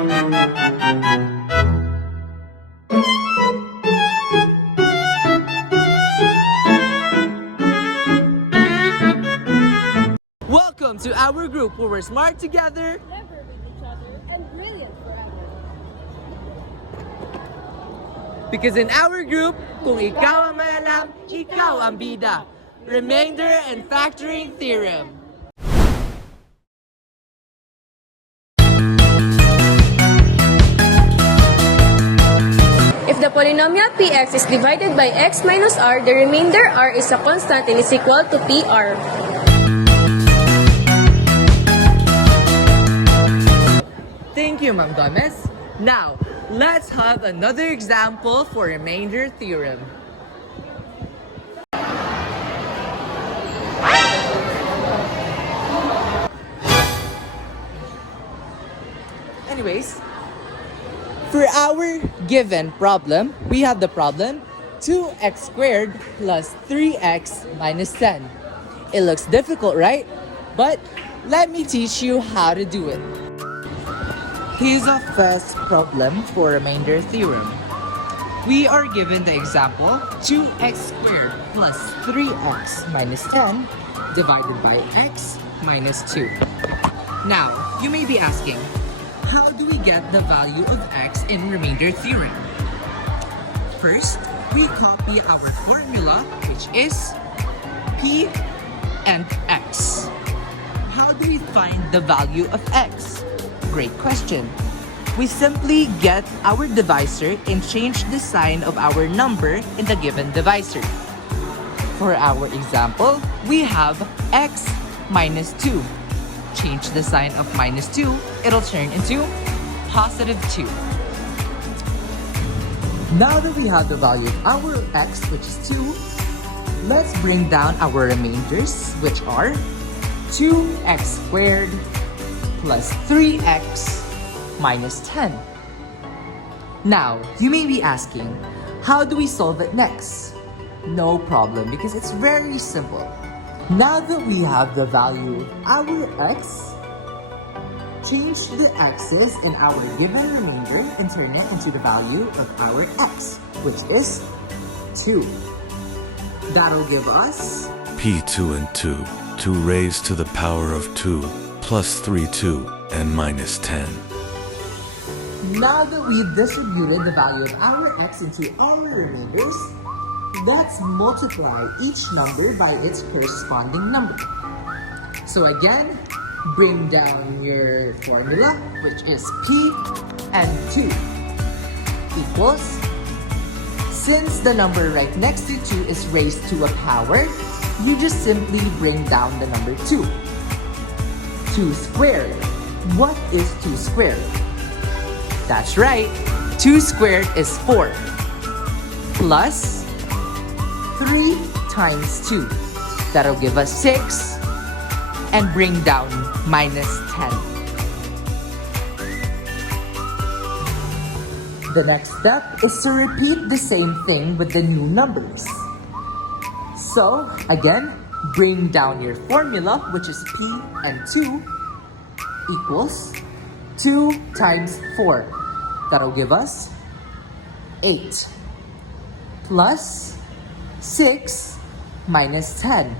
Welcome to our group where we're smart together, clever with each other, and brilliant forever. because in our group, kung ikaw ang may alam, ikaw ang bida. Remainder and factoring theorem. If the polynomial px is divided by x minus r, the remainder r is a constant and is equal to pr. Thank you, Ma'am Gomez. Now, let's have another example for remainder theorem. Anyways, for our given problem, we have the problem 2x squared plus 3x minus 10. It looks difficult, right? But let me teach you how to do it. Here's our first problem for remainder theorem. We are given the example 2x squared plus 3x minus 10 divided by x minus 2. Now, you may be asking, how do we get the value of x in remainder theorem? First, we copy our formula, which is p and x. How do we find the value of x? Great question. We simply get our divisor and change the sign of our number in the given divisor. For our example, we have x minus 2. Change the sign of minus 2, it'll turn into positive 2. Now that we have the value of our x, which is 2, let's bring down our remainders, which are 2x squared plus 3x minus 10. Now, you may be asking, how do we solve it next? No problem, because it's very simple. Now that we have the value of our x, change the x's in our given remainder and turn it into the value of our x, which is 2. That'll give us p2 and 2, 2 raised to the power of 2, plus 3, 2, and minus 10. Now that we've distributed the value of our x into our remainders, let's multiply each number by its corresponding number. So again, bring down your formula, which is p and 2 equals, since the number right next to 2 is raised to a power, you just simply bring down the number 2. 2 squared. What is 2 squared? That's right, 2 squared is 4. Plus 3 times 2. That'll give us 6. And bring down minus 10. The next step is to repeat the same thing with the new numbers. So, again, bring down your formula, which is p and 2 equals 2 times 4. That'll give us 8. Plus 6 minus 10.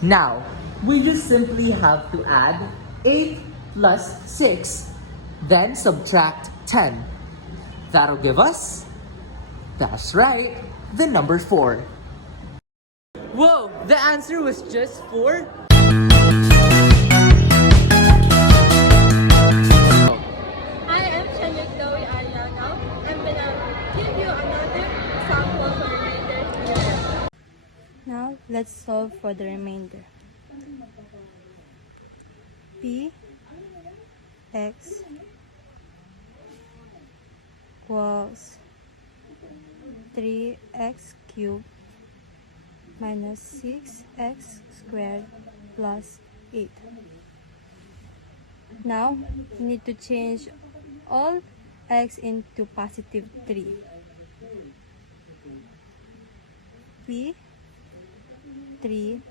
Now, we just simply have to add 8 plus 6, then subtract 10. That'll give us, that's right, the number 4. Whoa, the answer was just 4? Now, let's solve for the remainder. P x equals 3x cubed minus 6x squared plus 8. Now, we need to change all x into positive 3. P 3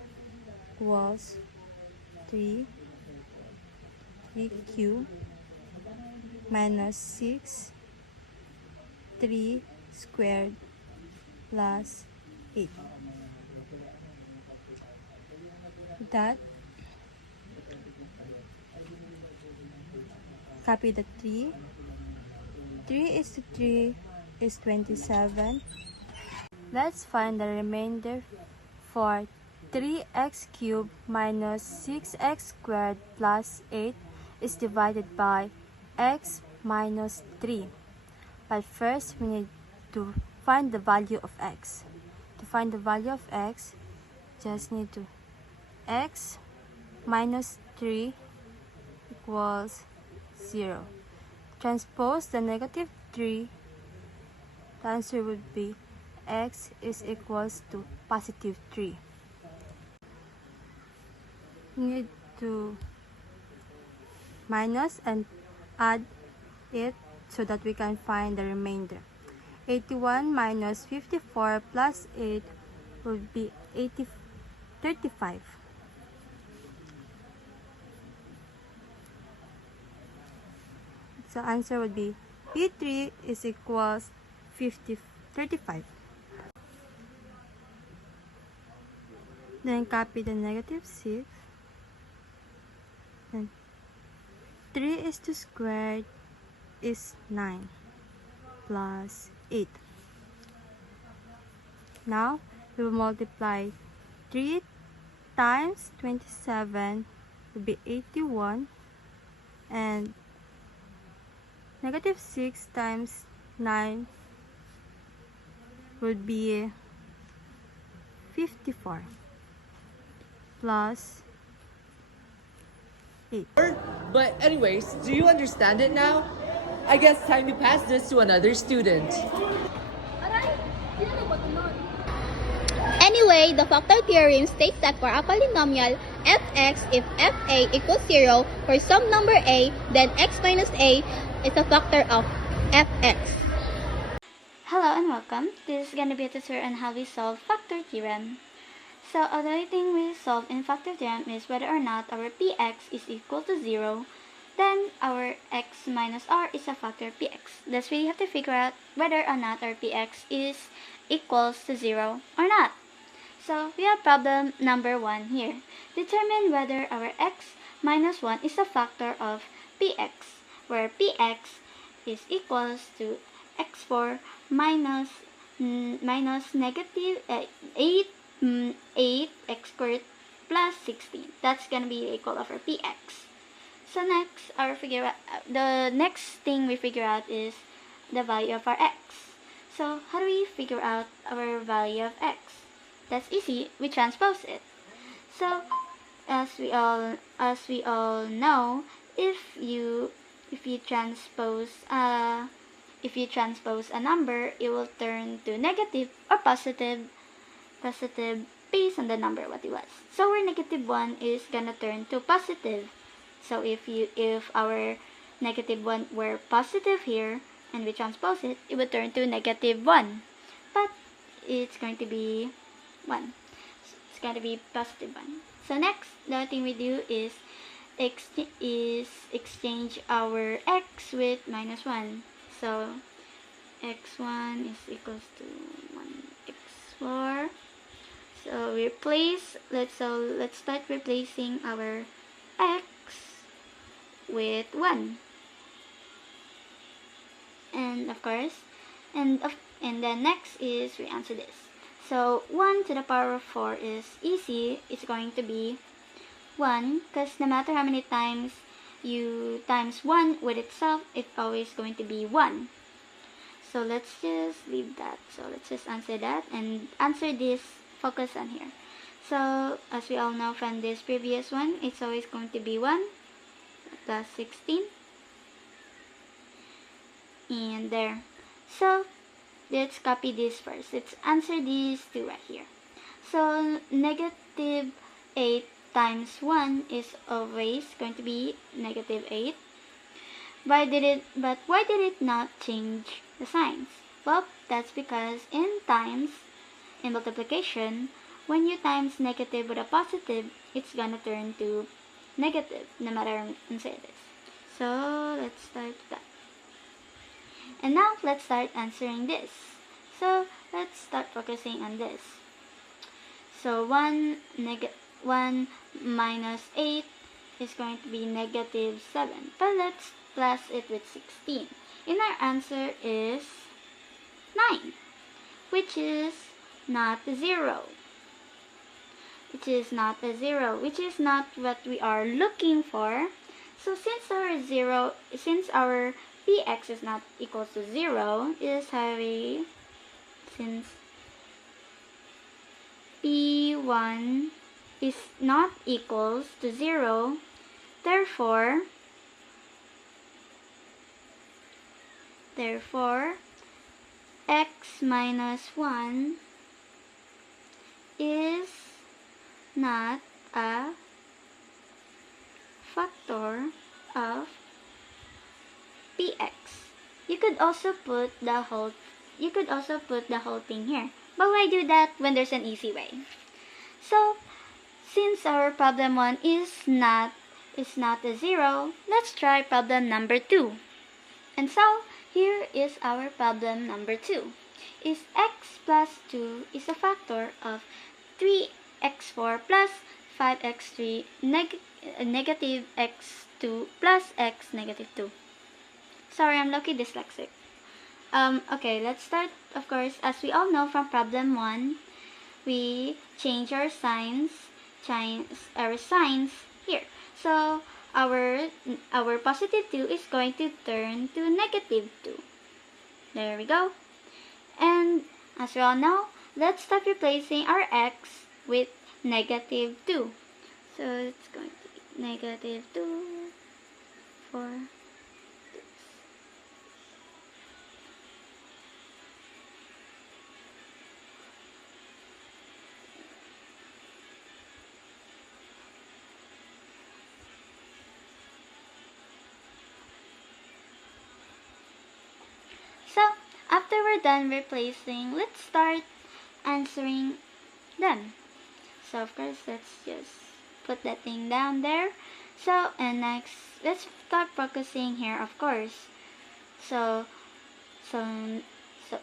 equals 3 cubed minus 6, 3 squared plus 8. That, copy the 3. 3 is to 3 is 27. Let's find the remainder for 3x cubed minus 6x squared plus 8 is divided by x minus 3. But first, we need to find the value of x. To find the value of x, just need to x minus 3 equals 0. Transpose the negative 3, the answer would be x is equals to positive 3. We need to minus and add it so that we can find the remainder. 81 minus 54 plus 8 would be 35. So answer would be P3 is equals 35. Then copy the negative 6. Then 3 is to squared is 9 plus 8. Now we will multiply 3 times 27 will be 81, and negative 6 times 9 would be 54 plus 8. But anyways, do you understand it now? I guess time to pass this to another student. Anyway, the factor theorem states that for a polynomial fx, if fa equals 0 for some number a, then x minus a is a factor of fx. Hello and welcome. This is going to be a tutorial on how we solve factor theorem. So, the only thing we solve in factor theorem is whether or not our px is equal to 0, then our x minus r is a factor of px. Thus, we have to figure out whether or not our px is equals to 0 or not. So, we have problem number 1 here. Determine whether our x minus 1 is a factor of px, where px is equals to x4 minus negative 8 x squared plus 16. That's gonna be equal of our px. So next, the next thing we figure out is the value of our x. So how do we figure out our value of x? That's easy. We transpose it. So as we all know, if you transpose a number, it will turn to negative or positive based on the number what it was. So our negative 1 is gonna turn to positive. So if our negative 1 were positive here and we transpose it, it would turn to negative 1. But it's going to be 1. It's going to be positive 1. So next, the thing we do is exchange our x with minus 1. So x1 is equals to 1x4. So let's start replacing our x with 1. And of course, and then next is we answer this. So 1 to the power of 4 is easy. It's going to be 1, because no matter how many times you times 1 with itself, it's always going to be 1. So let's just leave that. So let's just answer that and answer this, focus on here. So as we all know from this previous one, it's always going to be 1 plus 16. And there. So let's copy this first. Let's answer these two right here. So negative 8 times 1 is always going to be negative 8. Why did it not change the signs? Well, that's because in multiplication, when you times negative with a positive, it's gonna turn to negative, no matter how you say this. So let's start that. And now let's start answering this. So let's start focusing on this. So 1 minus 8 is going to be negative 7. But let's plus it with 16. And our answer is 9, which is not 0. Which is not a 0, which is not what we are looking for. So since our px is not equals to 0, is having, since p1 is not equals to 0, therefore x minus 1 is not a factor of px. You could also put the whole thing here. But why do that when there's an easy way? So since our problem 1 is not a 0, let's try problem number 2. And so here is our problem number 2. Is x plus 2 is a factor of 3x4 plus 5x3 negative x2 plus x negative 2. Sorry, I'm lucky dyslexic. Okay, let's start. Of course, as we all know from problem 1, we change our signs here. So our positive 2 is going to turn to negative 2. There we go. And as we all know, let's start replacing our x with negative 2. So it's going to be negative 2 for this. So after we're done replacing, let's start answering them. So of course, let's just put that thing down there. So, and next, let's start focusing here, of course. So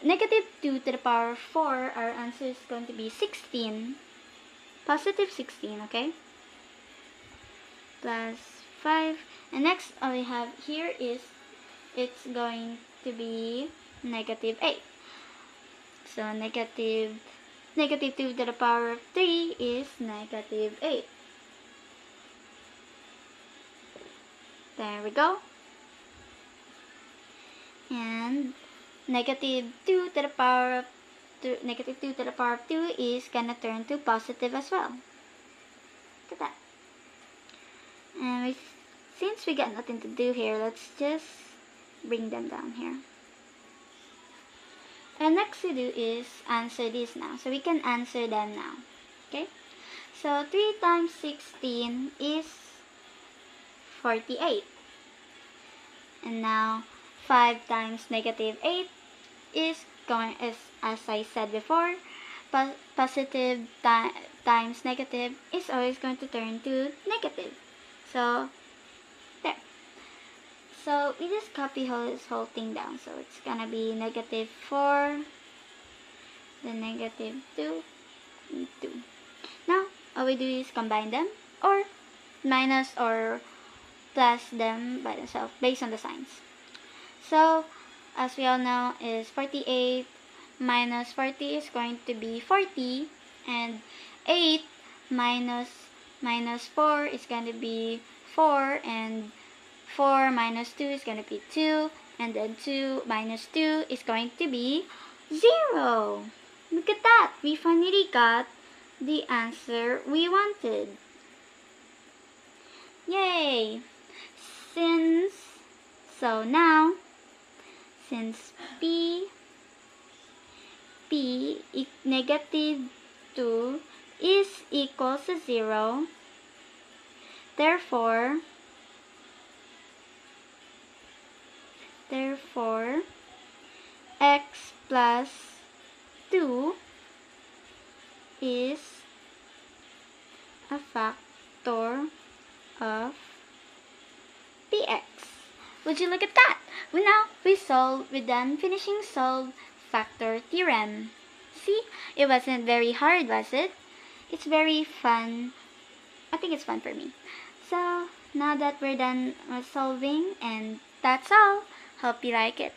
negative 2 to the power of 4, our answer is going to be 16. Positive 16, okay? Plus 5. And next, all we have here is, it's going to be negative 8. So negative 2 to the power of 3 is negative 8. There we go. And negative 2 to the power of 2 is gonna turn to positive as well. Look at that. And since we got nothing to do here, let's just bring them down here. And next to do is answer this now. So we can answer them now. Okay? So 3 times 16 is 48. And now 5 times negative 8 is going, as I said before, positive times negative is always going to turn to negative. So there. So we just copy this whole thing down. So it's gonna be negative 4, then negative 2, and 2. Now all we do is combine them, or minus or plus them by themselves based on the signs. So as we all know, is 48 minus 40 is going to be 40, and 8 minus 4 is going to be 4, and 4 minus 2 is going to be 2, and then 2 minus 2 is going to be 0. Look at that! We finally got the answer we wanted. Yay! Now, since negative 2 is equals to 0, therefore x plus 2 is a factor of px. Would you look at that? We're done finishing solve factor theorem. See, it wasn't very hard, was it? It's very fun. I think it's fun for me. So, now that we're done solving, and that's all. Hope you like it.